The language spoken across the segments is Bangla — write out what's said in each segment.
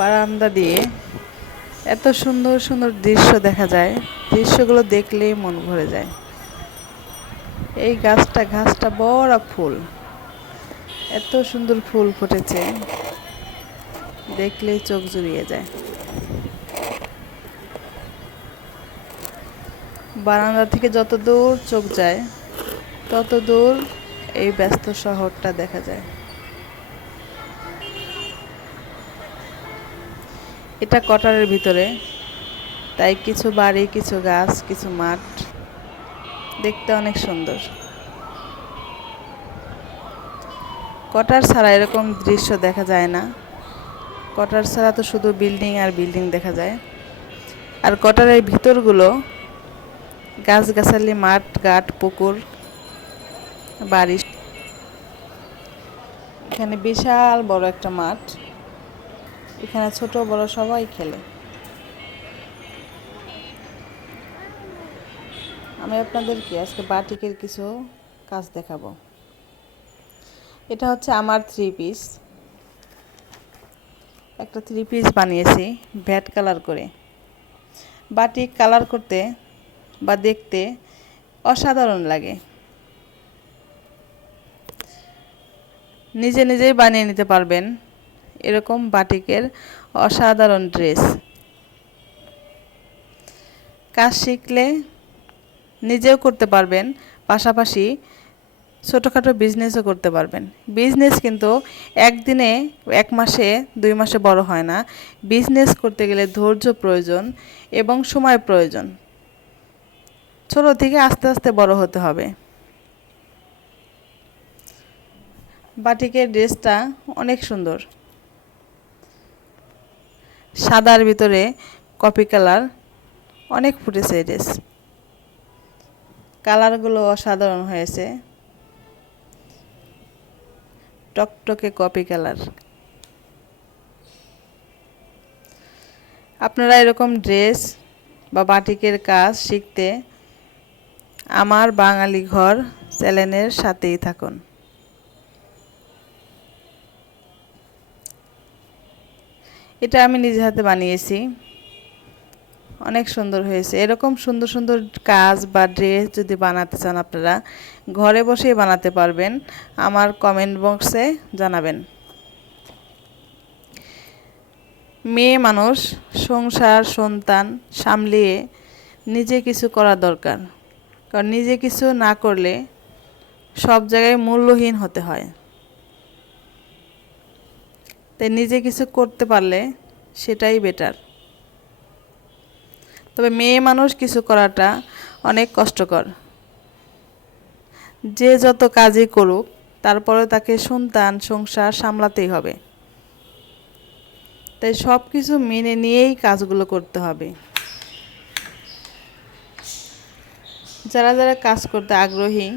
বারান্দা দিয়ে এত সুন্দর সুন্দর দৃশ্য দেখা যায়। দৃশ্যগুলো দেখলেই মন ভরে যায়। এই গাছটা ঘাসটা বড় ফুল। এত সুন্দর ফুল ফুটেছে। দেখলেই চোখ জুড়িয়ে যায়। বারান্দা থেকে যত দূর চোখ যায়, তত দূর এই ব্যস্ত শহরটা দেখা যায়। এটা কটারের ভিতরে। তাই কিছু বাড়ি, কিছু গাছ, কিছু মাঠ। দেখতে অনেক সুন্দর। কটার ছাড়া এরকম দৃশ্য দেখা যায় না। কটার ছাড়া তো শুধু বিল্ডিং আর বিল্ডিং দেখা যায়। আর কটারের ভিতরগুলো গাছগাছালি, মাঠ, ঘাট, পুকুর, বাড়ি। এখানে বিশাল বড় একটা মাঠ। এখানে ছোট বড় সবাই খেলে। আমি আপনাদেরকে আজকে বাটিকের কিছু কাজ দেখাবো। এটা হচ্ছে আমার থ্রি পিস একটা থ্রি পিস বানিয়েছি ভ্যাট কালার করে। বাটিক কালার করতে বা দেখতে অসাধারণ লাগে। নিজে নিজেই বানিয়ে নিতে পারবেন। এরকম বাটিকের অসাধারণ ড্রেস। কাজ শিখলে নিজেও করতে পারবেন, পাশাপাশি ছোটোখাটো বিজনেসও করতে পারবেন। বিজনেস কিন্তু একদিনে, এক মাসে, দুই মাসে বড় হয় না। বিজনেস করতে গেলে ধৈর্য প্রয়োজন এবং সময় প্রয়োজন। ছোট থেকে আস্তে আস্তে বড় হতে হবে। বাটিকের ড্রেসটা অনেক সুন্দর। সাদার ভিতরে কপি কালার, অনেক ফুটেছে ড্রেস। কালারগুলো অসাধারণ হয়েছে। টকটকে কপি কালার। আপনারা এরকম ড্রেস বা বাটিকের কাজ শিখতে আমার বাঙালি ঘর চ্যানেলের সাথেই থাকুন। এটা আমি নিজে হাতে বানিয়েছি। অনেক সুন্দর হয়েছে। এরকম সুন্দর সুন্দর কাজ বা ড্রেস যদি বানাতে চান আপনারা, ঘরে বসেই বানাতে পারবেন। আমার কমেন্ট বক্সে জানাবেন। মেয়ে মানুষ, সংসার, সন্তান সামলিয়ে নিজে কিছু করা দরকার। কারণ নিজে কিছু না করলে সব জায়গায় মূল্যহীন হতে হয়। তাই নিজে কিছু করতে পারলে সেটাই বেটার তবে মেয়ে মানুষ কিছু করাটা অনেক কষ্টকর। যে যত কাজই করুক তারপরে তাকে সন্তান, সংসার সামলাতেই হবে। তাই সব কিছু মেনে নিয়েই কাজগুলো করতে হবে। যারা যারা কাজ করতে আগ্রহী,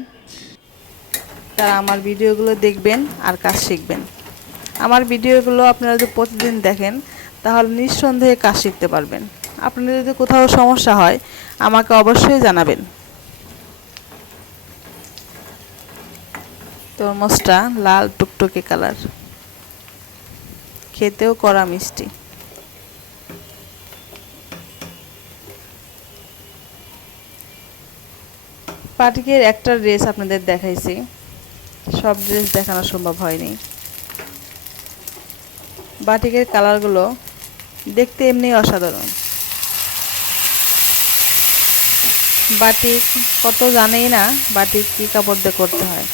তারা আমার ভিডিওগুলো দেখবেন আর কাজ শিখবেন। আমার ভিডিওগুলো আপনারা যদি প্রতিদিন দেখেন, তাহলে নিঃসন্দেহে কাজ শিখতে পারবেন। আপনাদের যদি কোথাও সমস্যা হয়, আমাকে অবশ্যই জানাবেন। তরমুজটা লাল টুকটুকে কালার। খেতেও করা মিষ্টি। পাটিকের একটা ড্রেস আপনাদের দেখাইছি। সব ড্রেস দেখানো সম্ভব হয়নি। বাটিকের কালারগুলো দেখতে এমনি অসাধারণ। বাটিক কত জানেই না বাটিক কী কাপড় দিয়ে করতে হয়।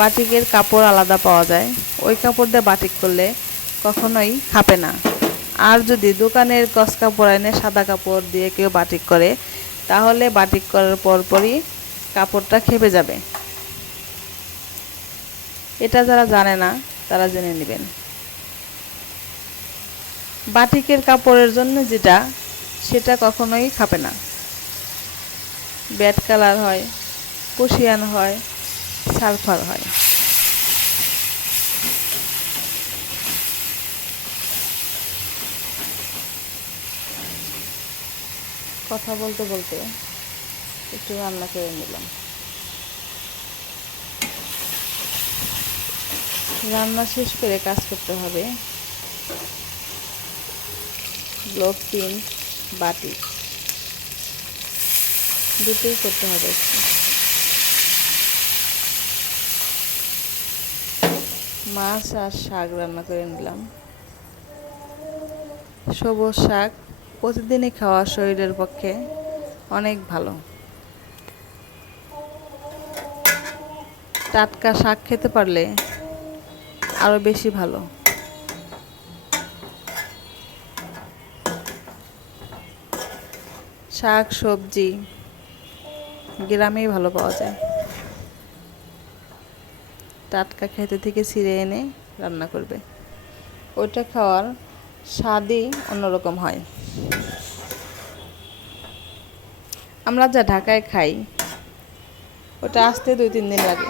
বাটিকের কাপড় আলাদা পাওয়া যায়। ওই কাপড় দিয়ে বাটিক করলে কখনোই খাপে না। আর যদি দোকানের কস কাপড় এনে সাদা কাপড় দিয়ে কেউ বাটিক করে, তাহলে বাটিক করার পরপরই কাপড়টা খেপে যাবে। এটা যারা জানে না, তারা জেনে নেবেন। বাটিকের কাপড়ের জন্য যেটা, সেটা কখনোই খাবে না। ব্যাট কালার হয়, কুশিয়ান হয়, সালফার হয়। কথা বলতে বলতে একটু রান্না করে নিলাম। রান্না শেষ করে কাজ করতে হবে। ব্লক প্রিন্ট বাটি। দুটোই করতে হবে মাছ আর শাক রান্না করে নিলাম। সবুজ শাক প্রতিদিনই খাওয়া শরীরের পক্ষে অনেক ভালো। টাটকা শাক খেতে পারলে আরও বেশি ভালো। শাক, সবজি গ্রামেই ভালো পাওয়া যায়। টাটকা খেতে থেকে ছিঁড়ে এনে রান্না করবে। ওইটা খাওয়ার স্বাদই অন্যরকম হয়। আমরা যা ঢাকায় খাই, ওটা আসতে দুই তিন দিন লাগে।